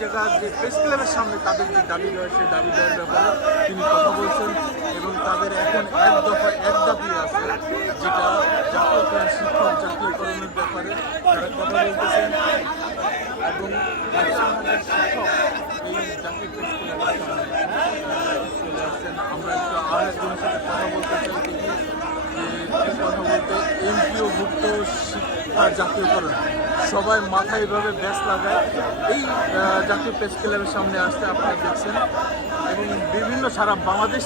জায়গার যে প্রেস ক্লাবের সামনে তাদের যে দাবি দেওয়া সেই দাবি দেওয়ার ব্যাপারে তিনি কথা বলছেন এবং তাদের এখন এক দফায় এক দাবি আছে, যেটা জাতীয়করণ শিক্ষক জাতীয়করণের ব্যাপারে তারা কথা বলতেছেন এবং 100,000 শিক্ষক এই জাতীয় প্রেস ক্লাবের সামনে চলে আসছেন। আমরা একটু আরেকজনের সাথে কথা বলতে চাই, দেখি যে কথা বলতে এমপিওভুক্ত শিক্ষা জাতীয়করণ সবাই মাথায় এভাবে ব্যাস লাগায় এই জাতীয় প্রেস ক্লাবের সামনে আসতে আপনারা দেখছেন এবং বিভিন্ন সারা বাংলাদেশ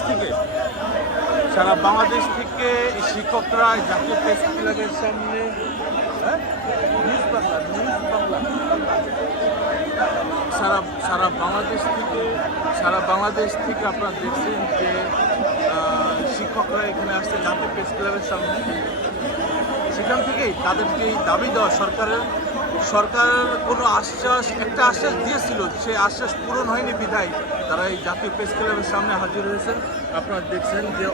থেকে শিক্ষকরা জাতীয় প্রেস ক্লাবের সামনে নিউজ বাংলা সারা বাংলাদেশ থেকে আপনারা দেখছেন যে শিক্ষকরা এখানে আসছে জাতীয় প্রেস ক্লাবের সামনে। সেখান থেকেই তাদের যে দাবি দেওয়া সরকার কোনো একটা আশ্বাস দিয়েছিল, সেই আশ্বাস পূরণ হয়নি বিধায় তারা এই জাতীয় প্রেস ক্লাবের সামনে হাজির হয়েছেন। আপনারা দেখছেন যে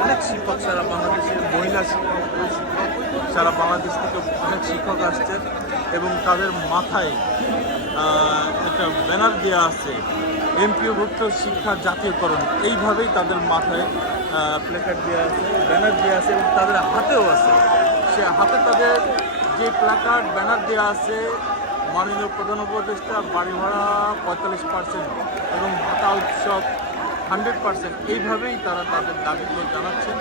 অনেক শিক্ষক সারা বাংলাদেশের মহিলা শিক্ষক সারা বাংলাদেশ থেকে অনেক শিক্ষক আসছেন এবং তাদের মাথায় একটা ব্যানার দেওয়া আছে এমপিওভুক্ত শিক্ষা জাতীয়করণ, এইভাবেই তাদের মাথায় প্ল্যাকার্ড দেওয়া আছে, ব্যানার দেওয়া আছে এবং তাদের হাতেও আছে। সে হাতে তাদের যে প্ল্যাকার্ড ব্যানার দেওয়া আছে মাননীয় প্রধান উপদেষ্টা বাড়ি ভাড়া 45% এবং ভাতা উৎসব 100%, এইভাবেই তারা তাদের দাবিগুলো জানাচ্ছেন।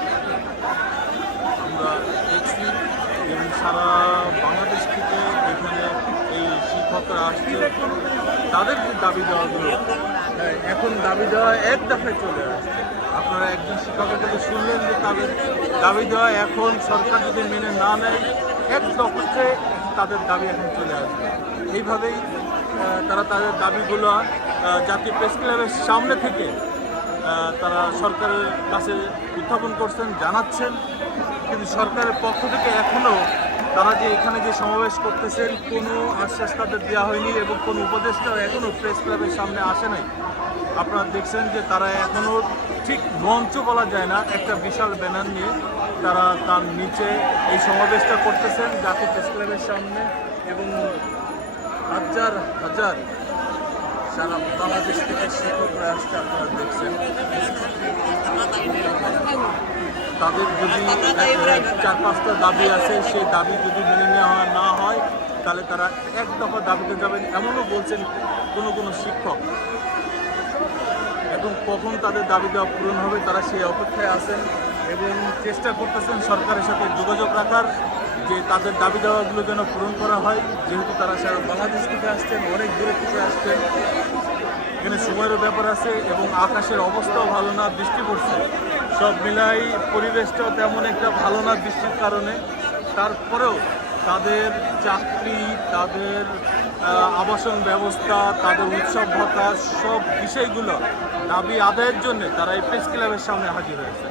আমরা দেখছি এবং সারা বাংলাদেশ থেকে এখানে এই শিক্ষকরা আসছে, তাদের যে দাবি দেওয়াগুলো এখন দাবি দেওয়া এক দফায় চলে আসছে। আপনারা একজন শিক্ষকের কাছে শুনলেন যে তাদের দাবি দেওয়া এখন সরকার যদি মেনে না নেয় এক দফাতে তাদের দাবি এখন চলে আসবে। এইভাবেই তারা তাদের দাবিগুলো জাতীয় প্রেস ক্লাবের সামনে থেকে তারা সরকারের কাছে উত্থাপন করছেন, জানাচ্ছেন, কিন্তু সরকারের পক্ষ থেকে এখনও তারা যে এখানে যে সমাবেশ করতেছেন কোনো আশ্বাস তাদের দেওয়া হয়নি এবং কোনো উপদেষ্টাও এখনও প্রেস ক্লাবের সামনে আসে নাই। আপনারা দেখছেন যে তারা এখনও ঠিক মঞ্চ বলা যায় না, একটা বিশাল ব্যানার নিয়ে তারা তার নিচে এই সমাবেশটা করতেছেন জাতীয় প্রেস ক্লাবের সামনে এবং হাজার হাজার সারা বাংলাদেশ থেকে শিক্ষকরা আসছে। আপনারা দেখছেন তাদের যদি 4-5টা দাবি আছে, সেই দাবি যদি মেনে নেওয়া না হয় তাহলে তারা এক দফা দাবিতে যাবেন এমনও বলছেন কোনো শিক্ষক। এবং কখন তাদের দাবি দেওয়া পূরণ হবে তারা সেই অপেক্ষায় আছেন এবং চেষ্টা করতেছেন সরকারের সাথে যোগাযোগ রাখার, যে তাদের দাবি দেওয়াগুলো যেন পূরণ করা হয়। যেহেতু তারা সারা বাংলাদেশ থেকে আসছেন, অনেক দূরে থেকে আসছেন, এখানে সময়েরও ব্যাপার আছে এবং আকাশের অবস্থাও ভালো না, বৃষ্টি পড়ছে, সব মিলাই পরিবেশটাও তেমন একটা ভালো না বৃষ্টির কারণে। তারপরেও তাদের চাকরি, তাদের আবাসন ব্যবস্থা, তাদের উৎসব ভাতা, সব বিষয়গুলো দাবি আদায়ের জন্য তারা এই প্রেস ক্লাবের সামনে হাজির হয়েছে।